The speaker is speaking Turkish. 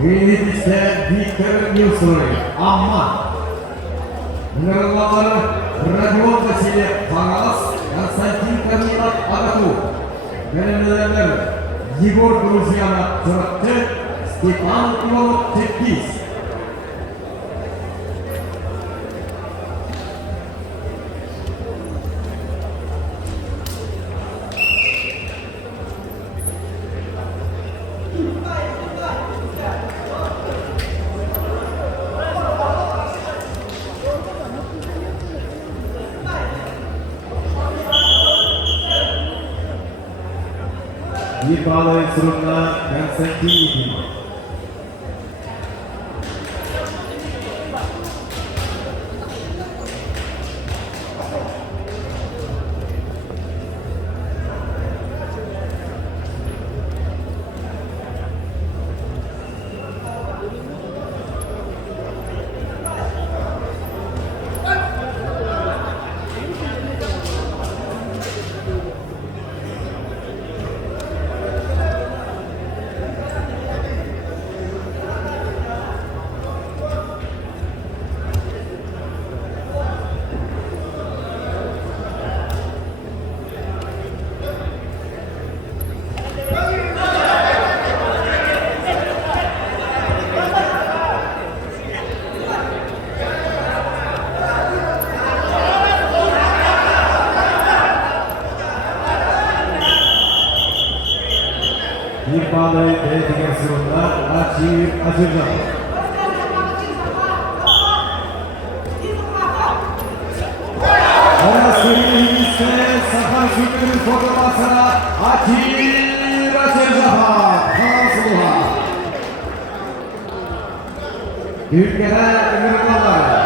Ise Victor Nilsson, Amma. Mengelola Radyo Vasile Paras, Konstantin Kamilov Agatu. Mengelola Igor Gruzyanov Çorakçı, Stepan Ivonov Tepkis. Bir bağlayın sırrına Konstantin Ivonov. Bir bağlayın belediye sırrına Azerbaycan. Ise Safan Şükrü'nün fotoğrafına Atir Azerbaycan. Kalasılığa. Ülkede ünlü